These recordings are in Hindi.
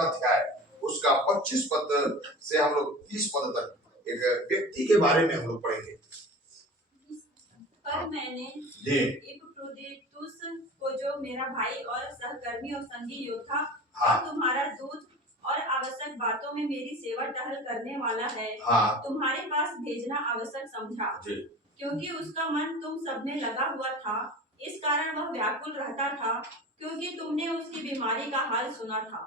दूसरा अध्याय उसका 25 पद से हम लोग 30 पद तक एक व्यक्ति के बारे में हम लोग पढ़ेंगे। पर मैंने इपफ्रोदितुस को, जो मेरा भाई और सहकर्मी और संगी योद्धा और तुम्हारा दूत और आवश्यक बातों में मेरी सेवा टहल करने वाला है, तुम्हारे पास भेजना आवश्यक समझा, क्योंकि उसका मन तुम सब में लगा हुआ था। इस कारण वह व्याकुल रहता था, क्योंकि तुमने उसकी बीमारी का हाल सुना था।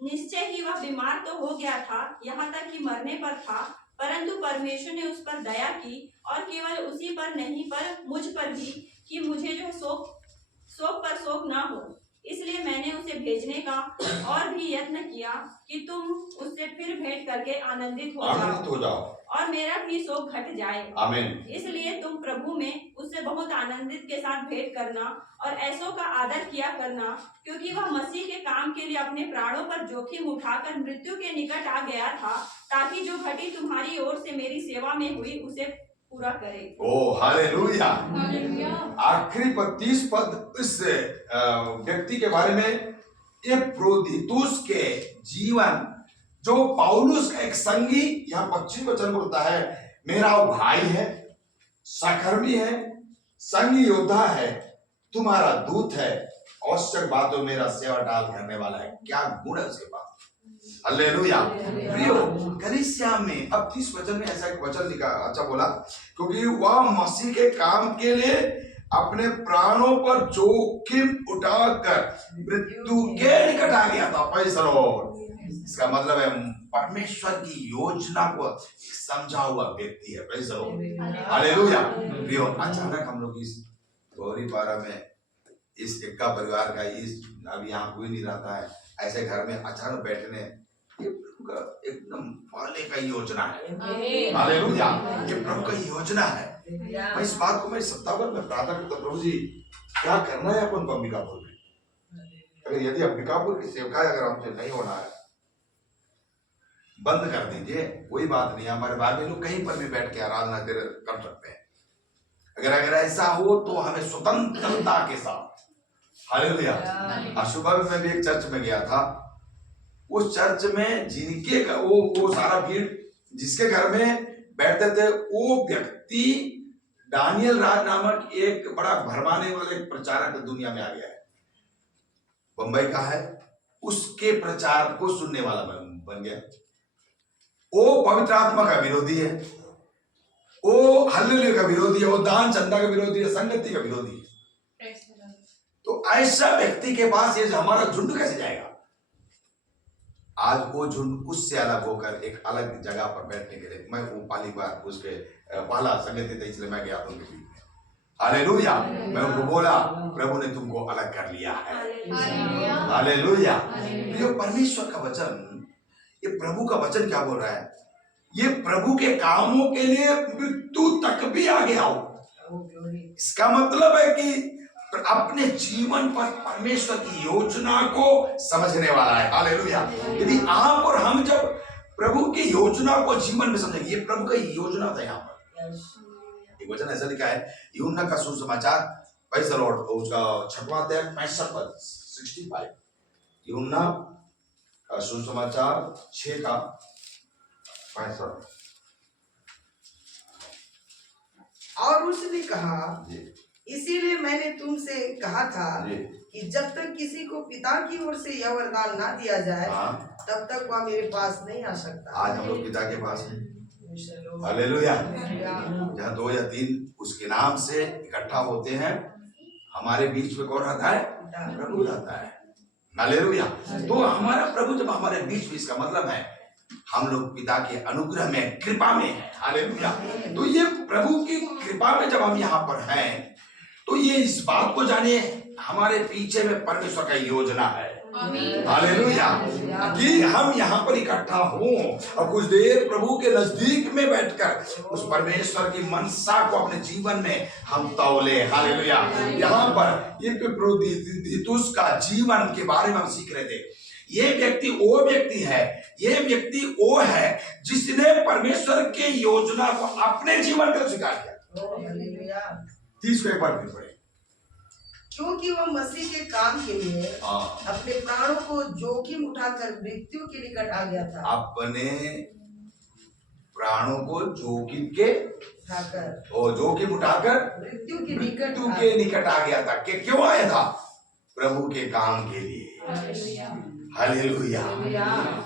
निश्चय ही वह बीमार तो हो गया था, यहाँ तक कि मरने पर था, परंतु परमेश्वर ने उस पर दया की, और केवल उसी पर नहीं पर मुझ पर भी, कि मुझे जो शोक पर शोक ना हो। इसलिए मैंने उसे भेजने का और भी यत्न किया कि तुम उससे फिर भेंट करके आनंदित हो जाओ और मेरा भी शोक घट जाए। आमीन। इसलिए तुम प्रभु में उससे बहुत आनंदित के साथ भेंट करना और ऐसों का आदर किया करना, क्योंकि वह मसीह के काम के लिए अपने प्राणों पर जोखिम उठाकर मृत्यु के निकट आ गया था, ताकि जो घटी तुम्हारी ओर से मेरी सेवा में हुई उसे पूरा करे। ओ हालेलुया। आखिरी 30 पद इस व्यक्ति के बारे में, इपफ्रोदितुस के जीवन, जो पौलुस का एक संगी, यहाँ 25 वचन बोलता है, मेरा वो भाई है, सहकर्मी है, संगी योद्धा है, तुम्हारा दूत है, आवश्यक बातों मेरा सेवा टाल करने वाला है। क्या गुण है उसके पास। हालेलुया। प्रियो, कलीसिया में अब 30 वचन में ऐसा एक वचन लिखा, अच्छा बोला, क्योंकि वह मसीह के काम के लिए अपने प्राणों पर जोखिम उठाकर मृत्यु के निकट आ गया था। Praise the Lord. इसका मतलब है परमेश्वर की योजना को समझा हुआ व्यक्ति है। Praise the Lord. हालेलुया। प्रियो, अचानक हम लोग इस गौरी पारा में इस एक्का परिवार का इस अब यहाँ कोई नहीं रहता है, ऐसे घर में अचानक बैठने, ये प्रभु का एकदम पहले का योजना है। हालेलुया। ये प्रभु का योजना है। मैं इस बात को मैं सप्ताह में प्रार्थना करता, प्रभु जी क्या करना है अपन को अंबिकापुर में। अगर यदि अंबिकापुर की सेवकाई अगर हमसे नहीं होना है, बंद कर दीजिए, कोई बात नहीं, हमारे भाई लोग कहीं पर भी बैठ के आराधना कर सकते हैं। अगर ऐसा हो तो हमें स्वतंत्रता के साथ। हालेलुया। सुबह में मैं भी एक चर्च में गया था, उस चर्च में जिनके वो सारा भीड़ जिसके घर में बैठते थे, वो व्यक्ति दानियल राज नामक एक बड़ा भरमाने वाले प्रचारक दुनिया में आ गया है, बंबई का है, उसके प्रचार को सुनने वाला बन गया। वो पवित्र आत्मा का विरोधी है, वो हल्लेलुया का विरोधी है, वो दान चंदा का विरोधी है, संगति का विरोधी है। तो ऐसा व्यक्ति के पास ये हमारा झुंड कैसे जाएगा। आज वो झुंड उससे अलग होकर एक अलग जगह पर बैठने के लिए, मैं वो पहली बार उसके पहला संगति था, इसलिए मैं गया था उनके बीच में। हालेलुया। मैं उनको बोला, प्रभु ने तुमको अलग कर लिया है। हालेलुया। ये परमेश्वर का वचन, ये प्रभु का वचन क्या बोल रहा है, ये प्रभु के कामों के लिए मृत्यु तक भी आगे आओ। इसका मतलब है कि अपने जीवन पर परमेश्वर की योजना को समझने वाला है। हालेलुया। यदि आप और हम जब प्रभु की योजना को जीवन में समझेंगे, ये प्रभु का योजना था। यहाँ पर एक वचन ऐसा लिखा है, यूहन्ना का सुसमाचार, प्रेज़ द लॉर्ड, उसका 6वां अध्याय 65 पद 65, यूहन्ना का सुसमाचार 6 का 65। और उसने कहा, इसीलिए मैंने तुमसे कहा था कि जब तक किसी को पिता की ओर से यह वरदान ना दिया जाए, तब तक वह मेरे पास नहीं आ सकता। आज हम लोग पिता के पास हैं। हालेलुया। जहाँ 2 या 3 उसके नाम से इकट्ठा होते हैं, हमारे बीच में कौन रहता है, प्रभु रहता है। हालेलुया। तो हमारा प्रभु जब हमारे बीच में, इसका मतलब है हम लोग पिता के अनुग्रह में, कृपा में है। हालेलुया। तो ये प्रभु की कृपा में जब हम यहाँ पर हैं, तो ये इस बात को जाने, हमारे पीछे में परमेश्वर का योजना है। हालेलुया। कि हम यहाँ पर इकट्ठा हों और कुछ देर प्रभु के नजदीक में बैठकर उस परमेश्वर की मनसा को अपने जीवन में हम तौले। हालेलुया। यहाँ पर इपफ्रोदितुस का जीवन के बारे में हम सीख रहे थे। ये व्यक्ति वो व्यक्ति है, ये व्यक्ति वो है जिसने परमेश्वर के योजना को अपने जीवन में स्वीकार किया। 30 को एक बार फिर पढ़े। क्योंकि वह मसीह के काम के लिए अपने प्राणों को जोखिम उठाकर मृत्यु के निकट आ गया था। अपने प्राणों को जोखिम के जोखिम उठाकर मृत्यु के निकट आ गया था। कि क्यों आया था? प्रभु के काम के लिए। हालेलुया।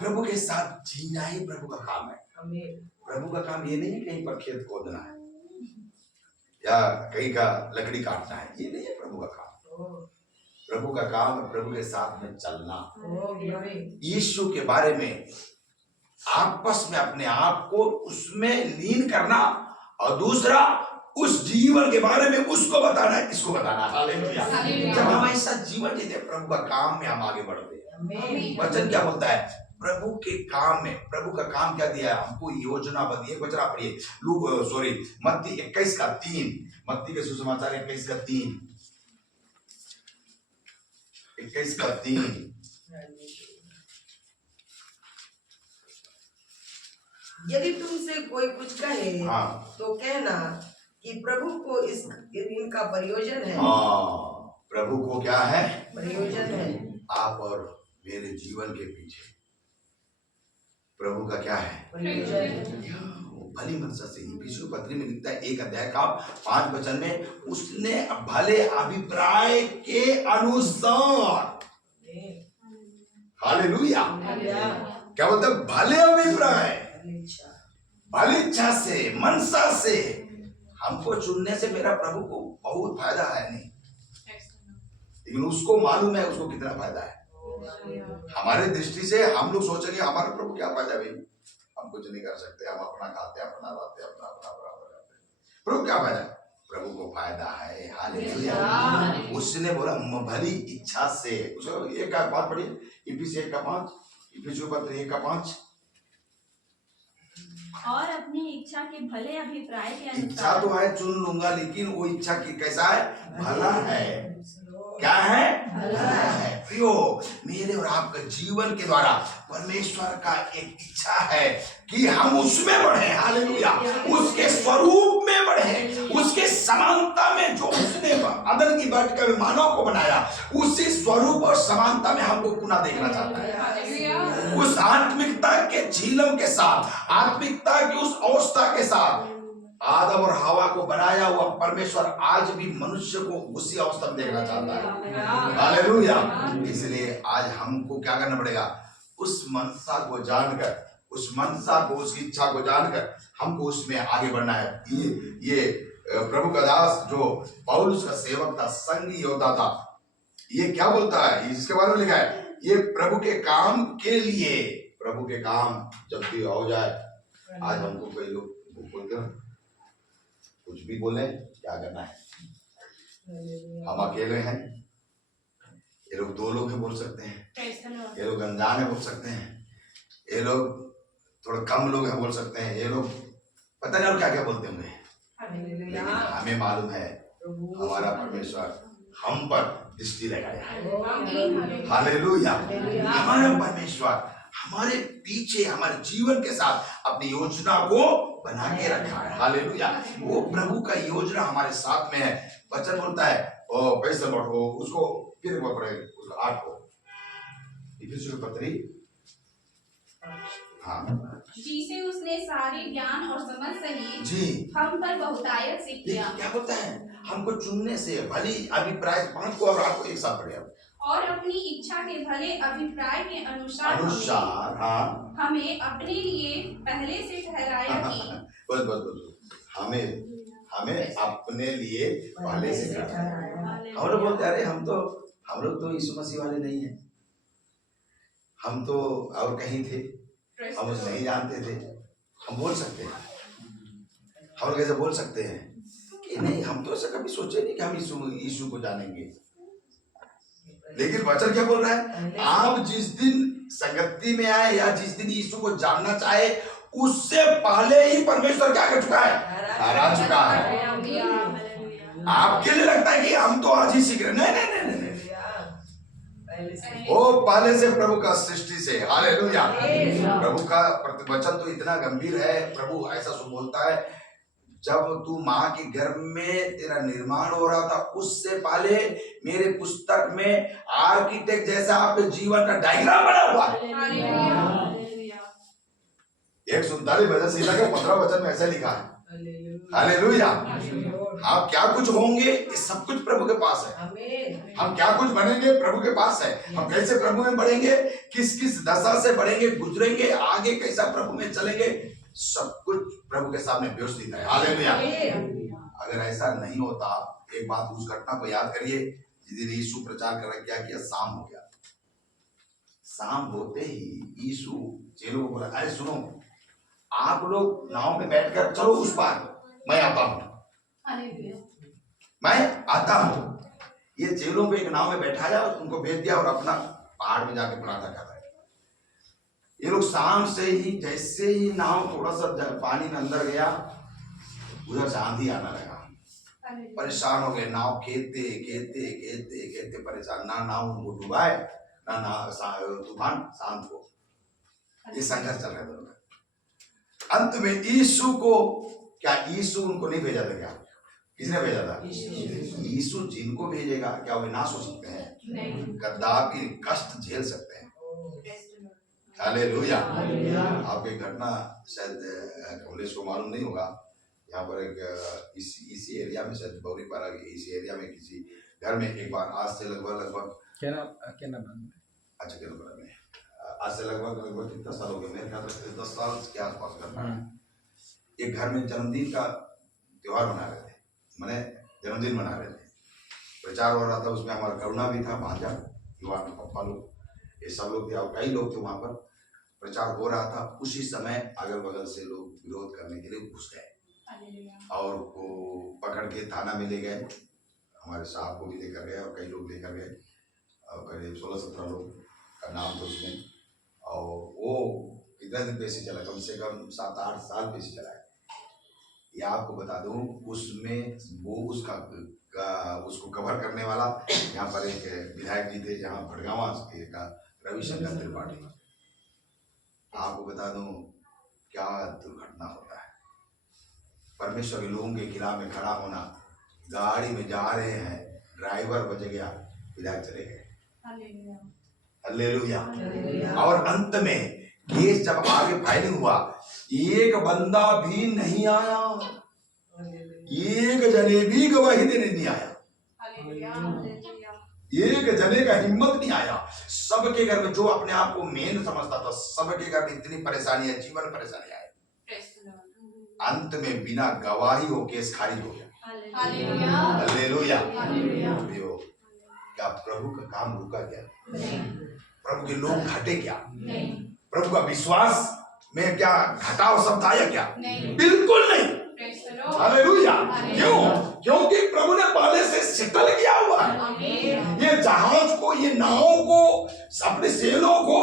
प्रभु के साथ जीना ही प्रभु का काम है। प्रभु का काम ये नहीं है कहीं पर खेत खोदना है या कहीं का लकड़ी काटना है, ये नहीं है प्रभु का काम। प्रभु का काम है प्रभु के साथ में चलना, यीशु के बारे में आपस में अपने आप को उसमें लीन करना, और दूसरा उस जीवन के बारे में उसको बताना है, किसको बताना है। हालेलुया। जब हम ऐसा जीवन जीते प्रभु का काम में हम आगे बढ़ते हैं। वचन क्या बोलता है? प्रभु के काम में, प्रभु का काम क्या दिया है हमको? योजनाबद्ध। एक वचन पढ़िए, मत्ती 21:3, मत्ती के सुसमाचार 21:3, 21:3। यदि तुमसे कोई कुछ कहे तो कहना कि प्रभु को इनका प्रयोजन है। प्रभु को क्या है? प्रयोजन है। आप और मेरे जीवन के पीछे प्रभु का क्या है? प्रयोजन। भली मनसा से इफिसियों पत्री में लिखता है 1 अध्याय का 5 वचन में, उसने भले अभिप्राय के अनुसार। हालेलुया। क्या बोलते? भले अभिप्राय, भली इच्छा से, मनसा से। हमको चुनने से मेरा प्रभु को बहुत फायदा है नहीं, लेकिन उसको मालूम है उसको कितना फायदा है। हमारे दृष्टि से हम लोग सोचेंगे हमारे प्रभु क्या फायदा भाई, हम कुछ नहीं कर सकते, हम अपना खाते, अपना रहते, अपना बराबर करते। प्रभु क्या फायदा? प्रभु को फायदा है। हालेलुया। उसने बोला भली इच्छा से। उसको 1:5 पढ़िए, इफिसियों 1:5, इफिसियों पत्र 1:5। और अपनी इच्छा के भले अभिप्राय के अनुसार। इच्छा तो है चुन लूंगा, लेकिन वो इच्छा की कैसा है? भला है। क्या है? भला है। प्रियो, मेरे और आपके जीवन के द्वारा परमेश्वर का एक इच्छा है कि हम उसमें बढ़े। हालेलुया। उसके स्वरूप में बढ़े, उसके समानता में। जो उसने अदन की वाटिका में मानव को बनाया, उसी स्वरूप और समानता में हमको पुनः देखना चाहता है। उस आत्मिकता के झीलम के साथ, आत्मिकता की उस अवस्था के साथ आदम और हवा को बनाया हुआ परमेश्वर आज भी मनुष्य को उसी अवस्था में देखना चाहता है। हालेलुया। इसलिए आज हमको क्या करना पड़ेगा? उस मनसा को जानकर, उस मनसा को, उसकी इच्छा को जानकर हमको उसमें आगे बढ़ना है। ये प्रभु का दास जो पौलुस का सेवक था, संगी योद्धा था, ये क्या बोलता है? इसके बारे में लिखा है, ये प्रभु के काम के लिए। प्रभु के काम जब भी हो जाए, आज हमको कई लोग बोलते हैं कुछ भी बोले, क्या करना है? हम अकेले हैं, ये लोग 2 लोग हैं बोल सकते हैं, ये लोग अनजान है बोल सकते हैं, ये लोग थोड़ा कम लोग हैं बोल सकते हैं, ये लोग पता नहीं और क्या क्या बोलते होंगे, लेकिन हमें मालूम है हमारा परमेश्वर हम पर दृष्टि लगाया है। हालेलुया। हमारा परमेश्वर हमारे पीछे, हमारे जीवन के साथ अपनी योजना को बना के रखा है। हालेलुया। वो प्रभु का योजना हमारे साथ में है। वचन बोलता है पैसे बढ़ो, उसको फिर वो पढ़े, उसको 8 को इफिसियों पत्री। हाँ, जिसे उसने सारे ज्ञान और समझ सहित जी हम पर बहुतायत से किया। क्या बोलता है? हमको चुनने से, भली अभिप्राय 5 को और 8 को एक साथ पढ़े और अपनी इच्छा के भले अभिप्राय के अनुसार हाँ, हमें अपने लिए पहले से ठहराया कि बस हमें अपने लिए पहले से ठहराया। हम लोग बोलते अरे हम लोग तो यीशु मसीह वाले नहीं हैं, हम तो और कहीं थे, हम उसे नहीं जानते थे। हम बोल सकते हैं, हम लोग ऐसे बोल सकते हैं कि नहीं, हम तो ऐसा कभी सोचे नहीं कि हम यीशु को जानेंगे। लेकिन वचन क्या बोल रहा है? आप जिस दिन संगति में आए या जिस दिन यीशु को जानना चाहे, उससे पहले ही परमेश्वर क्या कर चुका है? ठहरा चुका है। आपके लिए लगता है कि हम तो आज ही सीख रहे, नहीं, वो पहले से प्रभु का सृष्टि से। हालेलुया। प्रभु का वचन तो इतना गंभीर है, प्रभु ऐसा बोलता है, जब तू माँ के गर्भ में तेरा निर्माण हो रहा था, उससे पहले मेरे पुस्तक में आर्किटेक्ट जैसा आपके जीवन का डायग्राम बना हुआ है। 139 वचन से लगे 15 वचन में ऐसा लिखा है। हालेलुया। आप क्या कुछ होंगे, ये सब कुछ प्रभु के पास है। हम क्या कुछ बनेंगे, प्रभु के पास है। हम कैसे प्रभु में बढ़ेंगे, किस किस दशा से बढ़ेंगे, गुजरेंगे, आगे कैसा प्रभु में चलेंगे, सब कुछ प्रभु के सामने व्यवस्थित है। हालेलुया। अगर ऐसा नहीं होता, एक बात उस घटना को याद करिए जिस दिन यीशु प्रचार कर क्या किया, शाम हो गया। शाम होते ही यीशु चेलों को बोला, अरे सुनो, आप लोग नाव में बैठकर चलो उस पार, मैं आता हूं, मैं आता हूं। ये चेलों को एक नाव में बैठाया और उनको भेज दिया और अपना पहाड़ में जाके प्रार्थना कर रहे। ये लोग शाम से ही, जैसे ही नाव थोड़ा सा पानी में अंदर गया, उधर से आंधी आना लगा। परेशान हो गए, नाव खेते खेते खेते खेते परेशान, ना नाव उनको डुबाए ना तूफान शांत हो। ये संघर्ष चल रहा है। अंत में यीशु को, क्या यीशु उनको नहीं भेजा था? क्या किसने भेजा था? यीशु जिनको भेजेगा क्या वो विनाश हो सकते हैं? कदापि कष्ट झेल सकते हैं। हालेलुया। आपकी घटना शायद कमलेश को मालूम नहीं होगा, यहाँ पर एक इसी एरिया में, शायद बौरीपारा के इसी एरिया में किसी घर में एक बार, आज से लगभग आज से लगभग कितना साल हो गया, मेरे ख्याल से 10 साल के आसपास करना है। एक घर में जन्मदिन का त्योहार मना रहे थे, मैंने जन्मदिन मना रहे थे, प्रचार हो रहा था, उसमें हमारा करुणा भी था, भांजा, युवा पप्पा लोग, ये सब लोग थे और कई लोग थे वहां पर। प्रचार हो रहा था, उसी समय अगल बगल से लोग विरोध करने के लिए घुस गए और वो पकड़ के थाना में ले गए। हमारे साहब को भी लेकर गए और कई लोग लेकर गए, करीब 16-17 लोग का नाम था उसमें। और वो कितना दिन पेशी चला, कम से कम 7-8 साल पेशी चला है। ये आपको बता दूं, उसमें वो उसको कवर करने वाला यहाँ पर एक विधायक जी थे, जहाँ भड़गावा का रविशंकर त्रिपाठी। आपको बता दूं क्या दुर्घटना होता है, परमेश्वर के लोगों के खिलाफ में खड़ा होना। गाड़ी में जा रहे हैं, ड्राइवर बच गया, विधायक चले गए। हालेलुया। और अंत में केस जब आगे फाइलिंग हुआ, एक बंदा भी नहीं आया, एक जने भी गवाही देने नहीं आया, एक जने का हिम्मत नहीं आया। सबके घर में, जो अपने आप को मेन समझता था, सबके घर में इतनी परेशानी है, जीवन परेशानी आए। अंत में बिना गवाही हो केस खारिज हो गया। हालेलुया। क्या प्रभु का काम रुका क्या? प्रभु के लोग घटे क्या? प्रभु का विश्वास में क्या घटाव शब्द आया क्या? बिल्कुल नहीं। हालेलुया। क्यों? क्योंकि प्रभु ने पहले से सेटल किया हुआ है। ये जहाज को, ये नाव को, अपने चेलों को,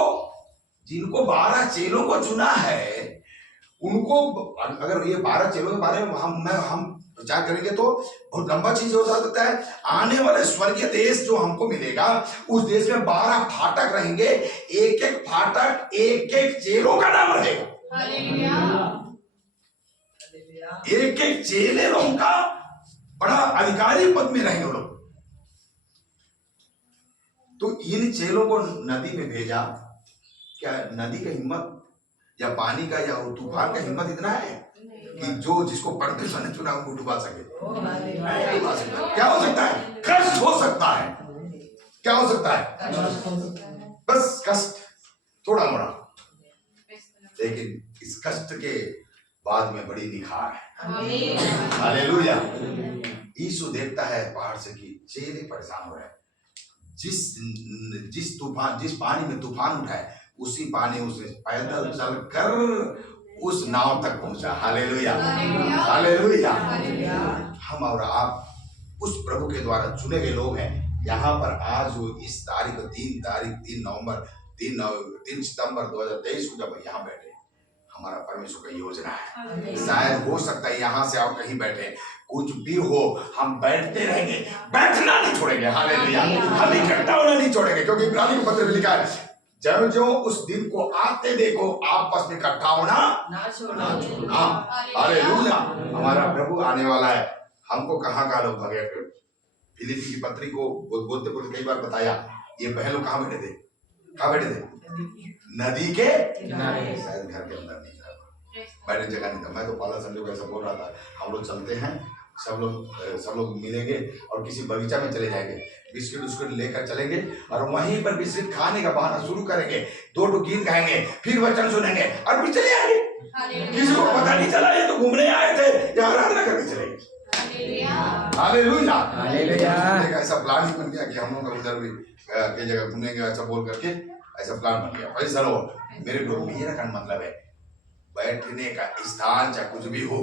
जिनको 12 चेलों को चुना है, उनको, अगर ये 12 चेलों के बारे में हम विचार करेंगे तो बहुत लंबा चीज हो सकता है। आने वाले स्वर्गीय देश जो हमको मिलेगा, उस देश में 12 फाटक रहेंगे, एक एक फाटक एक एक चेलों का नाम रहेगा। एक एक चेले लोगों का बड़ा अधिकारी पद में रहेंगे लोग। तो इन चेलों को नदी में भेजा, क्या नदी का हिम्मत या पानी का या तूफान का हिम्मत इतना है कि जो जिसको परमेश्वर ने चुना उनको डुबा सके? क्या हो सकता है? कष्ट हो सकता है। क्या हो सकता है? बस कष्ट, थोड़ा मोड़ा, लेकिन इस कष्ट के बाद में बड़ी निखार है। हालेलुया। यीशु देखता है पहाड़ से कि चेले परेशान हो रहे हैं। जिस पानी में तूफान उठा है, उसी पानी उसने पैदल चलकर उस नाव तक पहुंचा। हालेलुया। हालेलुया। हम और आप उस प्रभु के द्वारा चुने गए लोग हैं। यहाँ पर आज वो इस तारीख 3 सितंबर 2023 को जब यहाँ बैठे, हमारा परमेश्वर का योजना है। शायद हो सकता है यहाँ से आप कहीं बैठे, कुछ भी हो, हम बैठते रहेंगे, बैठना नहीं छोड़ेंगे। हालेलुया। हम इकट्ठा होना नहीं छोड़ेंगे, क्योंकि इब्रानी के पत्र में लिखा है, जो जो उस दिन को आते देखो, आपस में इकट्ठा होना ना छोड़ना। हालेलुया। हमारा प्रभु आने वाला है। हमको कहाँ लोग भगे? फिलिप्पी की पत्री को बोलते बोलते कई बार बताया, ये बहन लोग कहाँ बैठे थे? कहाँ बैठे थे? नदी के किनारे। शायद घर के अंदर नहीं था, बैठने जगह नहीं था। मैं तो पाला संडे को ऐसा बोल रहा था, हम लोग चलते हैं, सब लोग मिलेंगे और किसी बगीचा में चले जाएंगे, बिस्किट उस्किट लेकर चलेंगे और वहीं पर बिस्किट खाने का बहाना शुरू करेंगे, 2 गीत गाएंगे, फिर वचन सुनेंगे और फिर चले आएंगे। किसी को पता नहीं चला ये तो घूमने आए थे, यहाँ आराधना करके चलेंगे। हालेलुया। ऐसा प्लान ही बन गया कि हम लोग उधर भी कई जगह घूमेंगे, ऐसा बोल करके ऐसा प्लान बन गया। भाई चलो, मेरे ग्रुप में ये रखना मतलब है बैठने का स्थान चाहे कुछ भी हो,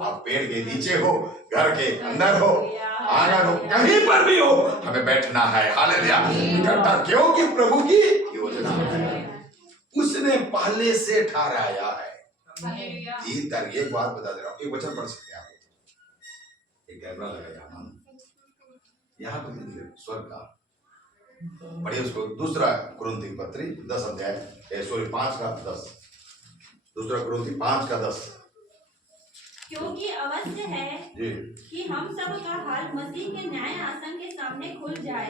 आप पेड़ के नीचे हो, घर के अंदर हो, आंगन हो, कहीं पर भी हो, हमें बैठना है। हालेलुया। इकट्ठा क्योंकि प्रभु की योजना है, उसने पहले से ठहराया है। 3 तारीख। एक बात बता दे रहा हूँ, एक वचन पढ़ सकते हैं आप। एक कैमरा लगाया यहाँ पर स्वर्ग का, पढ़िए उसको। 2 कुरिन्थी पत्री 10 अध्याय 5:10। 2 कुरिन्थी 5:10। क्योंकि अवश्य है कि हम सब का हाल मसीह के न्याय आसन के सामने खुल जाए,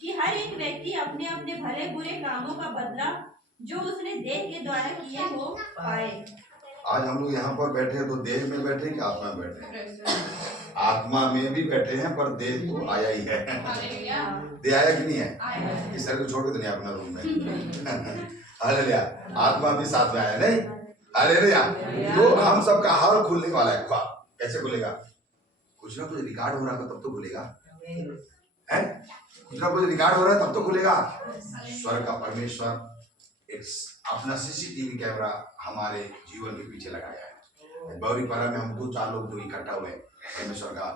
कि हर एक व्यक्ति अपने अपने भले बुरे कामों का बदला जो उसने देह के द्वारा किए हो पाए। आज हम लोग यहाँ पर बैठे हैं तो देह में बैठे कि आत्मा में बैठे हैं? आत्मा में भी बैठे हैं, पर देह तो आया ही है। देह आया कि नहीं है? इस शरीर को छोड़ के तो नहीं अपना रूम में। हालेलुया। आत्मा भी साथ में आया नहीं? हालेलुया। तो हम सबका हाल खुलने वाला है। कैसे खुलेगा? कुछ ना कुछ रिकॉर्ड हो रहा है तब तो खुलेगा, है? कुछ ना कुछ रिकॉर्ड हो रहा है तब तो खुलेगा। स्वर्ग का परमेश्वर एक अपना सीसीटीवी कैमरा हमारे जीवन के पीछे लगाया है। गौरीपारा में हम 2-4 लोग जो इकट्ठा हुए, परमेश्वर का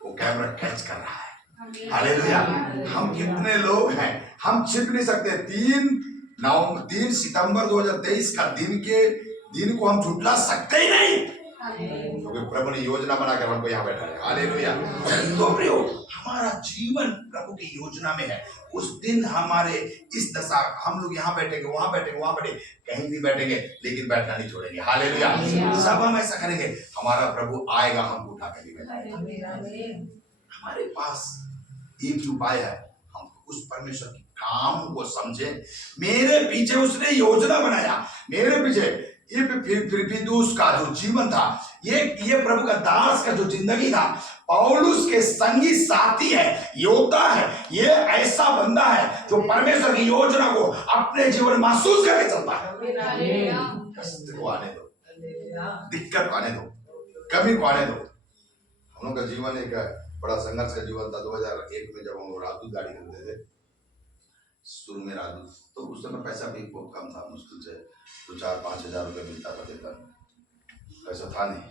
वो कैमरा कैच कर रहा है। हालेलुया। हम कितने लोग हैं हम छिप नहीं सकते। 3 सितंबर 2023 का दिन को हम झुटला सकते ही नहीं, क्योंकि प्रभु ने योजना बनाकर हमको यहाँ बैठा है। हालेलुया। तो प्रियो, हमारा जीवन प्रभु की योजना में है। उस दिन हमारे इस दशा, हम लोग यहाँ बैठेंगे, वहां बैठेंगे, वहां बैठेंगे, कहीं भी बैठेंगे, लेकिन बैठना नहीं छोड़ेंगे। हालेलुया। सब हम ऐसा करेंगे, हमारा प्रभु आएगा, हमको उठा कर बैठाएगा। हमारे पास एक ही उपाय है, हम उस परमेश्वर के काम को समझे। मेरे पीछे उसने योजना बनाया, मेरे पीछे ये फिलिप्पी का जो जीवन था, ये प्रभु का दास का जो जिंदगी था, पौलुस के संगी साथी है, योद्धा है। ये ऐसा बंदा है जो परमेश्वर की योजना को अपने जीवन में महसूस करके चलता है। कष्ट को आने दो, दिक्कत को आने दो, कमी को आने दो। हम लोग का जीवन एक बड़ा संघर्ष का जीवन था। 2001 में जब हम लोग राजदूत गाड़ी खरीदते थे, शुरू में राजदूत, तो उस समय पैसा भी बहुत कम था, मुश्किल से 2-4-5 हजार रुपये मिलता था वेतन, पैसा था नहीं।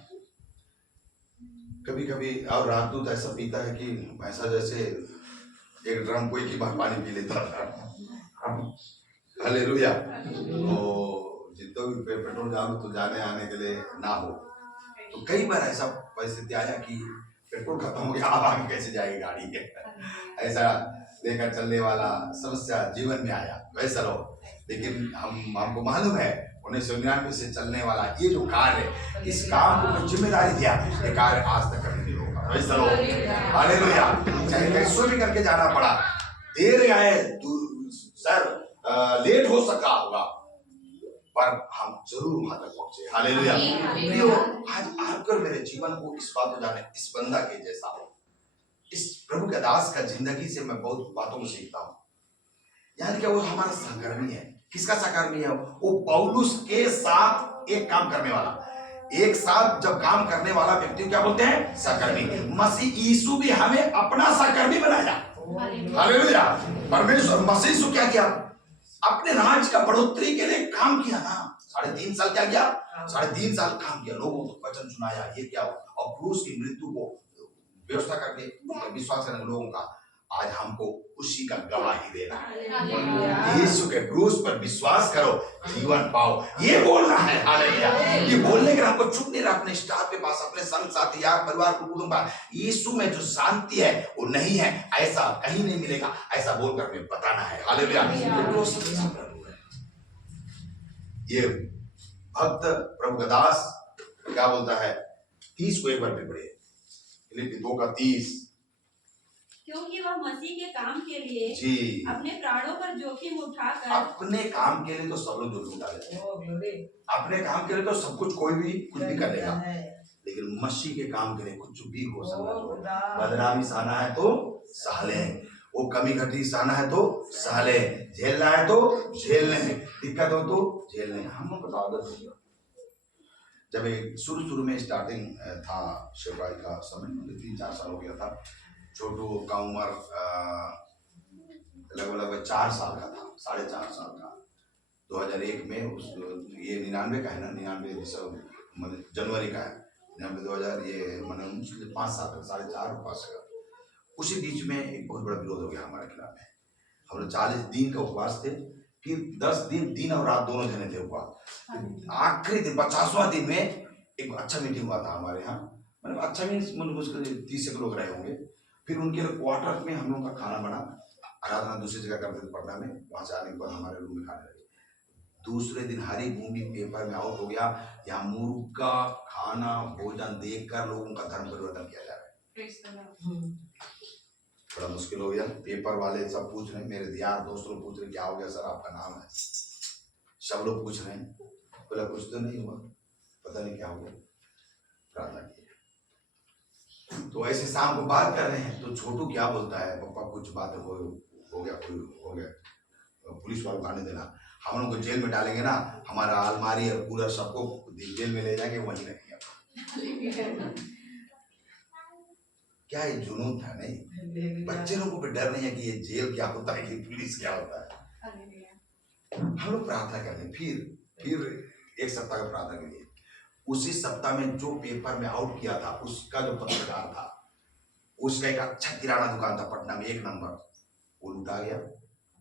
कभी कभी और राजदूत ऐसा पीता है कि पैसा जैसे एक ड्रम कोई की बार पानी पी लेता था। हालेलुया। तो जितना भी पेट्रोल डालो तो जाने आने के लिए ना हो, तो कई बार ऐसा परिस्थिति आया कि पेट्रोल खत्म हो गया, अब आगे कैसे जाएगी गाड़ी के, ऐसा लेकर चलने वाला समस्या जीवन में आया। वैसा रहो, लेकिन हमको मालूम है 1999 से चलने वाला ये जो कार्य है, इस काम को जिम्मेदारी दिया, ये कार्य आज तक कभी नहीं होगा। वैसा रहो। हालेलुया। चाहे कैसे भी करके जाना पड़ा, देर आए सर, लेट हो सका होगा, पर हम जरूर वहां तक पहुंचे। हालेलुया। आज आपकर मेरे जीवन को इस बात को जाने, इस बंदा के जैसा हो, इस प्रभु के दास का जिंदगी से मैं बहुत बातों को सीखता हूँ। यानी कि वो हमारा सहकर्मी है। किसका सहकर्मी है? वो पौलुस के साथ एक काम करने वाला, एक साथ जब काम करने वाला व्यक्ति क्या बोलते हैं? सहकर्मी। मसीह यीशु भी हमें अपना सहकर्मी बनाया। हालेलुया। परमेश्वर मसीह यीशु क्या किया? अपने राज्य का बढ़ोतरी के लिए काम किया ना। 3.5 साल क्या किया? 3.5 साल काम किया, लोगों को वचन सुनाया, ये क्या हो, और क्रूस की मृत्यु को व्यवस्था करके विश्वास करने लोगों का आज हमको उसी का गवाही देना है। यीशु के क्रूस पर विश्वास करो, जीवन पाओ, ये बोलना है। हालेलुया। ये बोलने के लिए हमको चुप नहीं रहा, अपने स्टाफ के पास, अपने संग साथी या परिवार कुटुंब पर, यीशु में जो शांति है वो नहीं है, ऐसा कहीं नहीं मिलेगा, ऐसा बोलकर हमें बताना है। हालेलुया। ये भक्त प्रभु का दास क्या बोलता है, 30 को एक बार में पढ़िए, फिलिप्पी 2:30। क्योंकि वह मसीह के काम के लिए जी अपने प्राणों पर जोखिम उठाकर, अपने काम के लिए तो सब लोग जोखिम उठा लेते हैं, अपने काम के लिए तो सब कुछ कोई भी कुछ भी कर लेगा, लेकिन मसीह के काम के लिए कुछ भी हो सकता है। बदनामी सहना है तो सह लें, वो कमी घटी सहना है तो सह लें, झेलना है तो झेल लें, दिक्कत हो तो झेल लें। हम लोग को आदत हो गया, जब शुरू में स्टार्टिंग था सेवाई का समय, मुझे 3-4 साल हो गया था। छोटू का उम्र लगभग 4 साल का था, 4.5 साल का। 2001 में उस ये 99 का है ना, 99 जनवरी का है, 2000 ये मैंने 5 साल का, 4.5 और 5 का। उसी बीच में एक बहुत बड़ा विरोध हो गया हमारे खिलाफ में। हम लोग 40 दिन का उपवास थे, फिर 10 दिन और रात दोनों जने थे उपवास। आखिरी दिन 50वां दिन में एक अच्छा मीटिंग हुआ था हमारे यहाँ, मतलब अच्छा मीन्स मुश्किल 30 एक लोग रहे होंगे। फिर उनके क्वार्टर में हम लोग का खाना बना, आराधना दूसरी जगह करते थे पटना में, वहां से आने के बाद हमारे रूम में खाने लगे। दूसरे दिन हरी भूमि पेपर में आउट हो गया, यहाँ मुर्गा खाना भोजन देखकर लोगों का धर्म परिवर्तन किया जा रहा है। बड़ा मुश्किल हो गया। पेपर वाले सब पूछ रहे, मेरे यार दोस्त लोग पूछ रहे क्या हो गया सर, आपका नाम है, सब लोग पूछ रहे हैं। बोला कुछ तो नहीं हुआ, पता नहीं क्या हो गया, प्रार्थना की। तो ऐसे शाम को बात कर रहे हैं, तो छोटू क्या बोलता है, पापा कुछ बात हो गया, कोई हो गया, पुलिस वालों को आने देना, हम लोग को जेल में डालेंगे ना, हमारा अलमारी और पूरा सबको जेल में ले जाएंगे, वहीं रखेंगे। क्या ये जुनून था नहीं, बच्चे लोगों को डर नहीं है कि ये जेल क्या होता है, कि पुलिस क्या होता है। हम लोग प्रार्थना कर रहे, फिर 1 सप्ताह का प्रार्थना के लिए। उसी सप्ताह में जो पेपर में आउट किया था, उसका जो पत्रकार था, उसका एक अच्छा किराना दुकान था पटना में 1 नंबर, वो लुटा गया,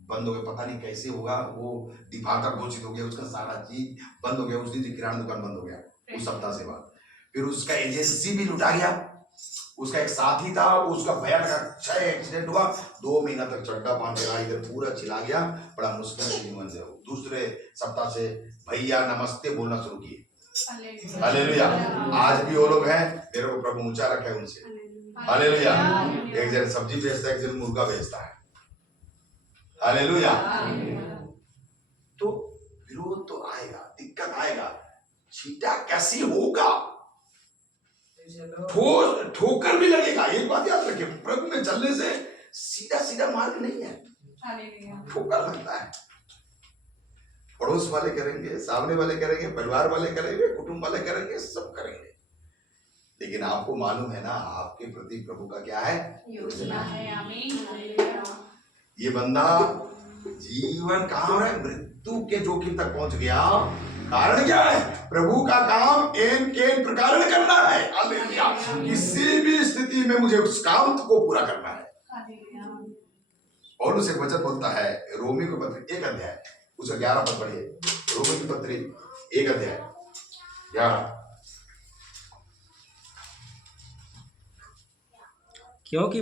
बंद हो गया। पता नहीं कैसे होगा, वो डिफाल्टर घोषित हो गया, उसका सारा चीज बंद हो गया। उस दिन से किराना दुकान बंद हो गया उस सप्ताह से बाद। फिर उसका एजेंसी भी लुटा गया, उसका एक साथी था, उसका भयानक अच्छा एक्सीडेंट हुआ, 2 महीना तक चड्डा बांध के इधर पूरा चिल्ला गया, बड़ा मुश्किल से जीवन से। दूसरे सप्ताह से भैया नमस्ते बोलना शुरू किए। हालेलुया। आज भी वो लोग हैं, मेरे को प्रभु ऊंचा रखा है उनसे। हालेलुया। एक जन सब्जी बेचता है, एक जन मुर्गा बेचता है। हालेलुया। तो विरोध तो आएगा, दिक्कत आएगा, छीटा कैसी होगा, ठोकर भी लगेगा। एक बात याद रखिए, प्रभु में चलने से सीधा सीधा मार्ग नहीं है, ठोकर लगता है। पड़ोस वाले करेंगे, सामने वाले करेंगे, परिवार वाले करेंगे, कुटुंब वाले करेंगे, सब करेंगे, लेकिन आपको मालूम है ना आपके प्रति प्रभु का क्या है, योजना है। ये बंदा जीवन कहाँ है, मृत्यु के जोखिम तक पहुंच गया। कारण क्या है, प्रभु का काम एन प्रकार करना है। हालेलुया। किसी भी स्थिति में मुझे उस काम को पूरा करना है। और उसे वचन बोलता है, रोमी को पत्र 1 अध्याय उसका 11 पद पढ़िए। रोमी की पत्री 1 अध्याय 11। क्योंकि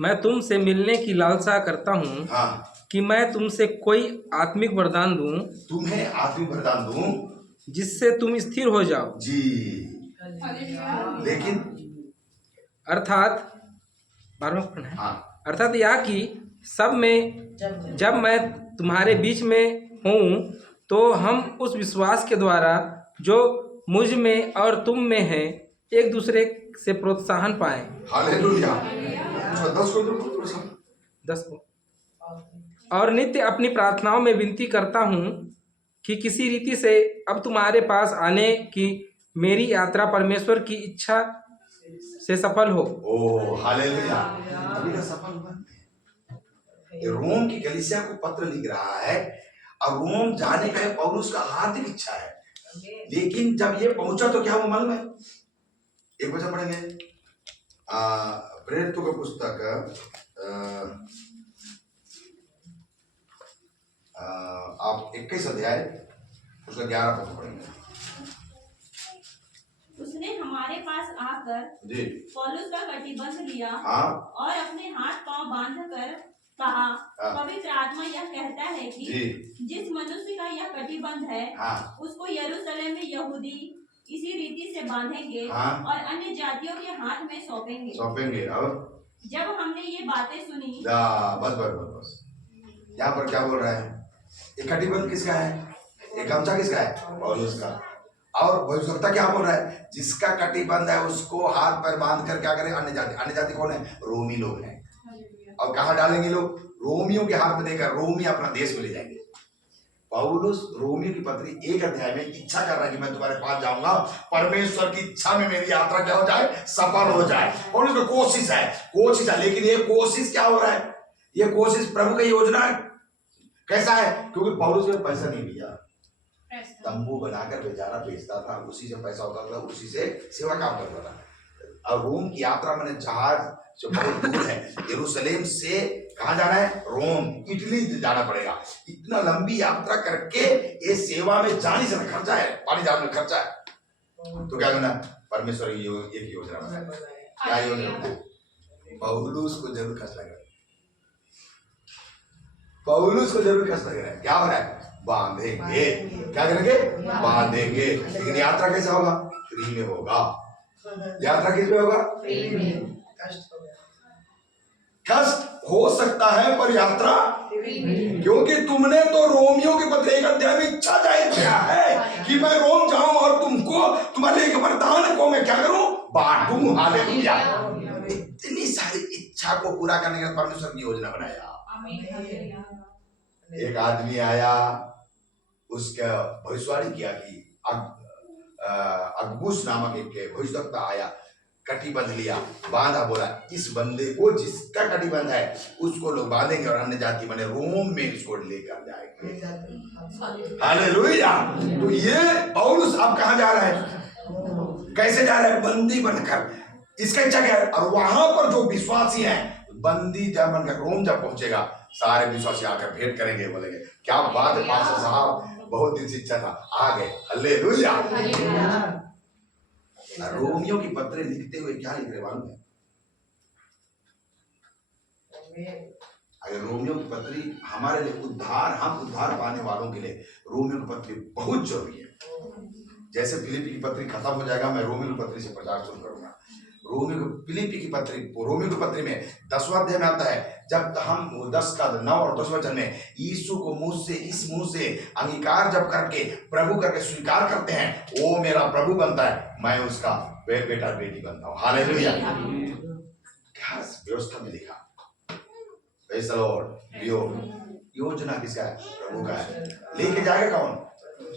मैं तुमसे मिलने की लालसा करता हूँ। हाँ। कि मैं तुमसे कोई आत्मिक वरदान दूं, तुम्हें आत्मिक वरदान दूं, जिससे तुम स्थिर हो जाओ। जी। लेकिन अर्थात 12वां पढ़ना है। हाँ। अर्थात यह कि सब में जब मैं तुम्हारे बीच में हूँ, तो हम उस विश्वास के द्वारा जो मुझ में और तुम में है, एक दूसरे से प्रोत्साहन पाए। हालेलुया। 10 को और नित्य अपनी प्रार्थनाओं में विनती करता हूँ कि किसी रीति से अब तुम्हारे पास आने की मेरी यात्रा परमेश्वर की इच्छा से सफल हो। Oh hallelujah. अभी का सफल हुआ। रोम की कलीसिया को पत्र लिख रहा है, और रोम जाने का पौलुस का हार्दिक इच्छा है, लेकिन जब ये पहुंचा तो क्या वो मालूम है, एक वचन पढ़ेंगे, प्रेरितों का पुस्तक आप 21 अध्याय उसका 11 पद पढ़ेंगे। उसने हमारे पास आकर जी पौलुस का कटिबंध लिया। हाँ। और अपने हाथ पांव बांधकर कहा, हाँ। पवित्र आत्मा यह कहता है कि जिस मनुष्य का यह कटिबंध है, उसको यरूशलेम में यहूदी इसी रीति से बांधेंगे और अन्य जातियों के हाथ में सौंपेंगे। और जब हमने ये बातें सुनी, बस यहाँ पर क्या बोल रहा है? ये कटिबंध किसका है? ये गमछा किसका है? पौलुस का। और भविष्यवक्ता क्या बोल रहा है? जिसका कटिबंध है उसको हाथ पर बांध कर क्या करें? अन्य जाति कौन है? रोमी लोग हैं। और कहाँ डालेंगे लोग? रोमियों के हाथ में देकर रोमी अपना देश में ले जाएंगे। पौलुस रोमियों की पत्री 1 अध्याय में इच्छा कर रहा है कि मैं तुम्हारे पास जाऊंगा, परमेश्वर की इच्छा में मेरी यात्रा क्या हो जाए? सफल हो जाए। पौलुस की कोशिश है, लेकिन ये कोशिश क्या हो रहा है? ये कोशिश प्रभु की योजना है। कैसा है? क्योंकि पौलुस में पैसा नहीं मिला, तंबू बनाकर बेचारा बेचता था, उसी से पैसा होता था, उसी से सेवा काम करता था। और रोम की यात्रा मैंने जहाज जो बहुत दूर है, यरूशलेम से कहाँ जाना है? रोम, इटली जाना पड़ेगा। इतना लंबी यात्रा करके ये सेवा में जाने से खर्चा है, पानी जहाज में खर्चा है। तो क्या करना? परमेश्वर की एक योजना बनाए। क्या योजना? पौलुस को जरूर कष्ट लग रहा है, पौलुस को जरूर कष्ट लग रहा है। क्या हो रहा है? बांधेंगे। क्या करेंगे? बांधेंगे। लेकिन यात्रा कैसा होगा? फ्री में होगा। यात्रा किस में होगा? फ्री में। कष्ट हो सकता है पर यात्रा फ्री में, क्योंकि तुमने तो रोमियों के पत्र 1 अध्याय में इच्छा जाहिर किया है कि मैं रोम जाऊं और तुमको तुम्हारे एक वरदान को मैं क्या करूं? बांटूं। हालेलुया। इतनी सारी इच्छा को पूरा करने का परमेश्वर की योजना बनाया। एक आदमी आया, उसका भविष्यवाणी किया कि अगबुस नामक एक भविष्यवक्ता आया, कटिबंध लिया, बांधा, बोला इस बंदे को जिसका कटिबंध है उसको लोग बांधेंगे और अन्य जाति बने रोम में इसको लेकर जाएंगे। हालेलुया। तो ये पौलुस अब कहाँ जा रहा है? कैसे जा रहा है? बंदी बनकर। इसका इच्छा क्या है? और वहां पर जो विश्वासी हैं, बंदी जब बनकर रोम जब पहुंचेगा, सारे विश्वासी आकर भेंट करेंगे, बोलेंगे क्या बात है पास्टर साहब, बहुत दिन से इच्छा था, आ गए। हालेलुया। रोमियों की पत्र लिखते हुए क्या लिख रहे मालूम है? अगर रोमियों की पत्री हमारे लिए उद्धार, हम उद्धार पाने वालों के लिए रोमियों की पत्री बहुत जरूरी है। जैसे फिलिपी की पत्री खत्म हो जाएगा, मैं रोमियों की पत्री से प्रचार शुरू करूंगा। फिलिपी की पत्री, रोमियों की पत्री में 10वां अध्याय में आता है, जब हम 10 का 9 और 10 वचन में यीशु को इस मुंह से अंगीकार जब करके प्रभु करके स्वीकार करते हैं, वो मेरा प्रभु बनता है, मैं उसका बेटा बेटी बनता हूँ। हालेलुया। क्या व्यवस्था में लिखा? Praise the Lord. योजना किसका है? प्रभु का है। लेके जाएगा कौन?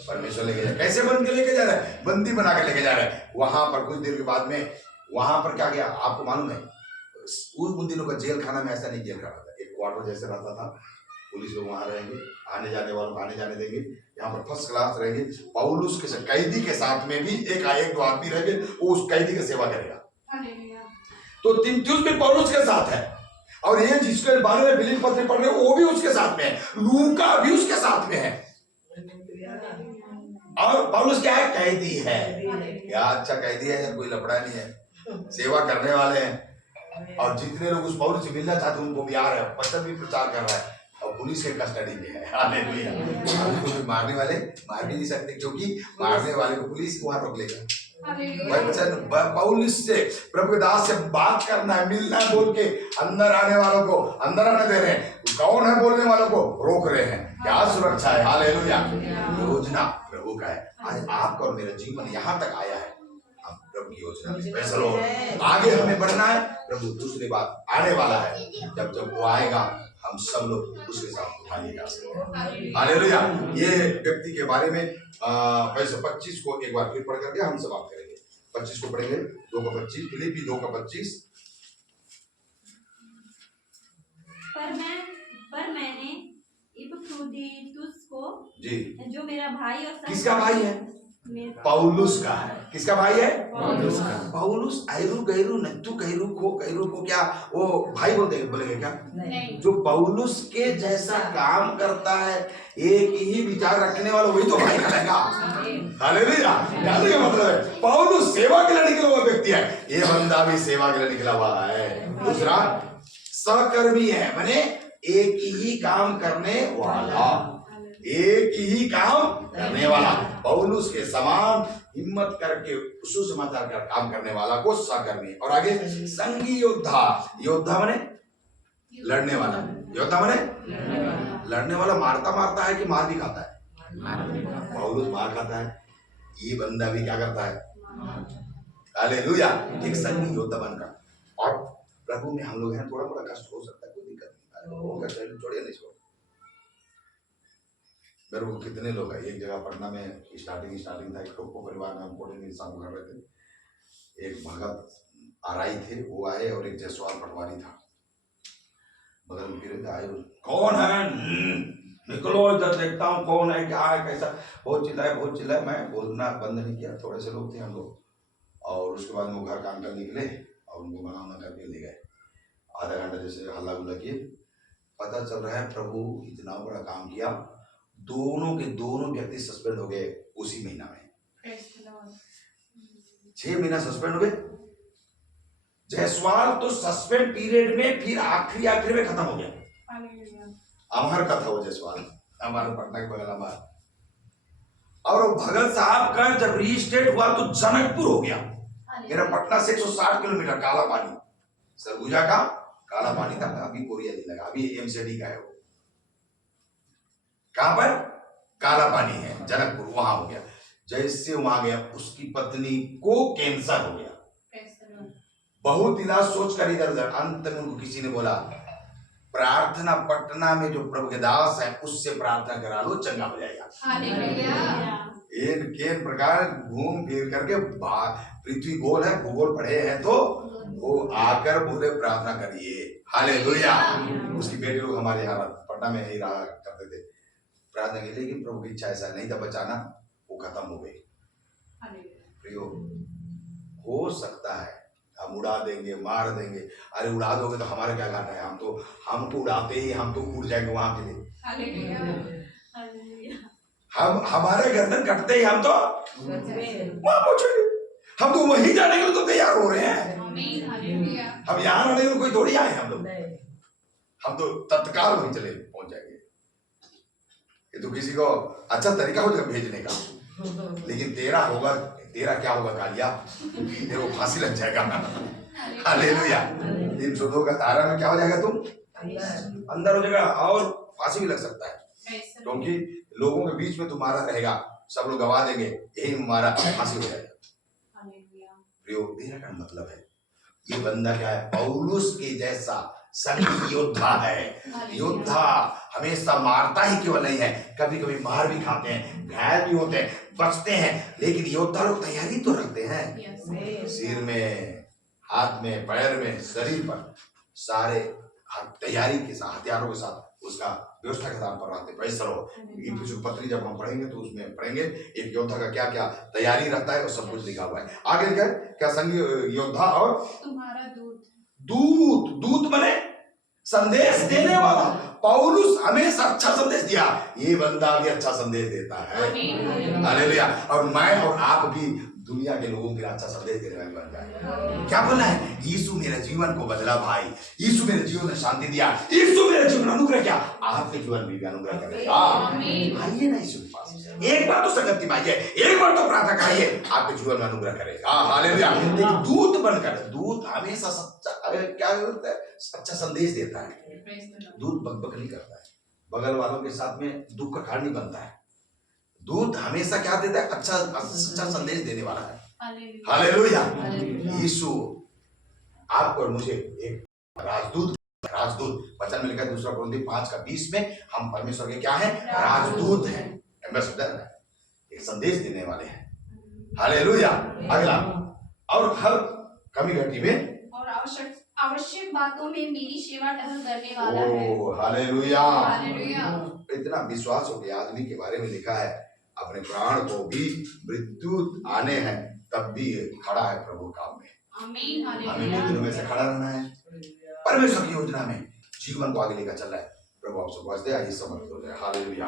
परमेश्वर लेके जाएगा। कैसे बन के लेके जा रहा है? बंदी बना के लेके जा रहा है। वहां पर कुछ देर के बाद में वहां पर क्या गया आपको मालूम है? उन दिनों का जेल खाना में ऐसा नहीं जेल खाना था, एक क्वार्टर जैसे रहता था। पुलिस लोग वहां रहेंगे, आने जाने वालों को आने जाने देंगे, यहाँ पर फर्स्ट क्लास रहेंगे। पौलुस के कैदी के साथ में भी एक दो आदमी रहेंगे, वो उस कैदी की सेवा करेगा। तो तीमुथियुस भी पौलुस के साथ है, और ये जिसके बारे में फिलिप्पी पत्री पढ़ रहे हो वो भी उसके साथ में है, लूका भी उसके साथ में है। और पौलुस क्या है? कैदी है। क्या अच्छा कैदी है यार, कोई लफड़ा नहीं है, सेवा करने वाले हैं। और जितने लोग उस पौलुस से मिलना चाहते हैं उनको भी आ रहे हैं, पत्र भी प्रचार कर रहा है, और पुलिस के कस्टडी में है। हालेलुया। उनको मारने वाले मार भी नहीं सकते, क्योंकि मारने वाले को पुलिस वहां रोक लेगा। पौलुस से, प्रभु दास से बात करना है, मिलना है, बोल के अंदर आने वालों को अंदर आने दे रहे हैं, कौन है बोलने वालों को रोक रहे हैं। क्या सुरक्षा है। हालेलुया। योजना प्रभु का है। आज आपका और मेरा जीवन यहाँ तक आया है, हम प्रभु की योजना में। Praise the Lord. आगे हमें बढ़ना है। प्रभु दूसरी बात आने वाला है, जब वो आएगा हम सब लोग उसके साथ उठाने जा सकते हैं। हालेलुया। ये व्यक्ति के बारे में 25 को एक बार फिर पढ़ करके हम समाप्त करेंगे। 25 को पढ़ेंगे, 2:25, फिलिप्पी 2:25। पर मैंने इपफ्रुदीतुस को, जी, जो मेरा भाई और किसका भाई है? पौलुस का है। किसका भाई है? पौलुस का। पौलुस ऐरू गैरू नत्तू कैरू को क्या वो भाई बोलेंगे क्या? नहीं। जो पौलुस के जैसा काम करता है, एक ही विचार रखने वाला, वही तो भाई कहलाएगा। हालेलुया। जानने का मतलब है पौलुस सेवा के लिए निकला हुआ व्यक्ति है, ये बंदा भी सेवा के लिए निकला हुआ है। दूसरा सहकर्मी है, माने एक ही काम करने वाला, एक ही काम करने वाला, पौलुस के समान हिम्मत करके सुसमाचार का काम करने वाला को सहकर्मी। और आगे संगी योद्धा, योद्धा माने लड़ने वाला, योद्धा माने लड़ने वाला। मारता मारता है कि मार भी खाता है? पौलुस मार खाता है, ये बंदा भी क्या करता है? हालेलुया। एक संगी योद्धा बनकर। और प्रभु में हम लोग हैं, थोड़ा मोड़ा कष्ट हो सकता है, कोई दिक्कत नहीं, छोड़िए नहीं छोड़। मेरे को कितने लोग हैं, एक जगह पटना में स्टार्टिंग था, एक परिवार में हम कोटे में इंसान कर रहे थे। एक भगत आराई थे, वो आए, और एक जयसवाल पटवारी था बगल में। फिर आए, कौन है? निकलो इधर, देखता हूँ कौन है, क्या है, कैसा। बहुत चिल्लाए। मैं बोलना बंद नहीं किया, थोड़े से लोग थे हम लोग। और उसके बाद वो घर का अंकल निकले और उनको मना करके ले गए। आधा घंटा जैसे हल्ला गुल्ला किए, पता चल रहा है प्रभु इतना बड़ा काम किया, दोनों के दोनों व्यक्ति सस्पेंड हो गए उसी महीना में। 6 महीना सस्पेंड हो गए। जयसवाल तो सस्पेंड पीरियड में फिर आखिरी में खत्म हो गया। अमर का था वो जयसवाल, हमारे पटना के बगल अमर। और भगत साहब का जब रीस्टेट हुआ तो जनकपुर हो गया। मेरा पटना से 160 किलोमीटर, काला पानी, सरगुजा का काला पानी था, अभी कोरिया नहीं लगा, अभी एमसीडी का है वो। कहां पर? काला पानी है, जनकपुर, वहां हो गया। जैसे वहां गया, उसकी पत्नी को कैंसर हो गया। बहुत इलाज सोच कर इधर उधर, अंत में उनको किसी ने बोला प्रार्थना, पटना में जो प्रभु के दास है उससे प्रार्थना करा लो, चंगा हो जाएगा। इन प्रकार घूम फिर करके, पृथ्वी गोल है, भूगोल पढ़े हैं तो वो आकर बोले प्रार्थना करिए। हालेलुया। उसकी बेटी लोग हमारे यहाँ पटना में ही रहा करते थे, प्रार्थना के लिए, लेकिन प्रभु की इच्छा ऐसा नहीं था बचाना, वो खत्म हो गई। हो सकता है हम उड़ा देंगे, मार देंगे। अरे उड़ा दोगे तो हमारा क्या घाटा है? हमको उड़ाते ही हम तो उड़ जाएंगे वहां के लिए। हम हमारे गर्दन कटते ही हम तो वहां पहुंचेंगे। हम तो वहीं जाने के लिए तो तैयार हो रहे हैं। हम यहाँ रहने के लिए कोई थोड़ी आए हम लोग, हम तो तत्काल वहीं चले पहुंच जाएंगे। ये तो किसी को अच्छा तरीका हो जाएगा भेजने का, लेकिन तेरा क्या होगा कालिया? तेरे को फांसी लग जाएगा। हालेलुया। 302 का धारा में क्या हो जाएगा? तुम अंदर हो जाएगा, और फांसी भी लग सकता है, क्योंकि लोगों के बीच में तुम्हारा रहेगा, सब लोग गवा देंगे, यही हमारा फांसी हो जाएगा। मेरा का मतलब है, ये बंदा क्या है? पौलुस के जैसा संगी योद्धा है। योद्धा हमेशा मारता ही केवल नहीं है, कभी कभी मार भी खाते हैं, घायल भी होते हैं, बचते हैं, लेकिन योद्धा लोग तैयारी तो रखते हैं। सिर में, हाथ में, पैर में, शरीर पर, सारे तैयारी के साथ, हथियारों के साथ उसका व्यवस्था के साथ पर रहते। पैसा पत्री जब हम पढ़ेंगे तो उसमें पढ़ेंगे एक योद्धा का क्या क्या तैयारी रहता है, और सब कुछ लिखा हुआ है। आगे क्या संगी योद्धा और तुम्हारा दूत माने संदेश देने वाला। पौलुस हमेशा अच्छा संदेश दिया, ये बंदा भी अच्छा संदेश देता है। हालेलुया। और मैं और आप भी दुनिया के लोगों के लिए अच्छा संदेश देने वाले बन जाए। क्या बोलना है? यीशु मेरे जीवन को बदला भाई, यीशु मेरे जीवन में शांति दिया, यीशु मेरे जीवन में अनुग्रह किया, आपके जीवन में भी अनुग्रह करेगा। आइए ना यीशु के पास, एक बार तो संगति पाइए, एक बार तो प्रार्थना कराइए, आपके जीवन में अनुग्रह करेगा। हालेलुया। लेकिन दूत बनकर, दूत हमेशा सच्चा क्या करता है? अच्छा संदेश देता है। दूत बकबक नहीं करता है, बगल वालों के साथ में दुख का कारण नहीं बनता है। दूत हमेशा क्या देता है? अच्छा संदेश देने वाला है। हालेलुया। यीशु आपको और मुझे एक राजदूत वचन में लिखा है 2 कुरिन्थियों 5:20 में, हम परमेश्वर के क्या है? राजदूत हैं, एम्बेसडर हैं, एक संदेश देने वाले हैं। हालेलुया। अगला, और हर कमी घटी में और आवश्यक बातों में मेरी सेवा टहल करने वाला है। हालेलुया। इतना विश्वास हो गया आदमी के बारे में लिखा है, अपने प्राण को भी मृत्यु आने हैं तब भी खड़ा है प्रभु काम में। आमीन। हमें मृत्यु में से खड़ा रहना है, परमेश्वर की योजना में जीवन को आगे लेकर चल रहा है। प्रभु आपसे बस दे, आइए समर्पित हो जाए। हालेलुया।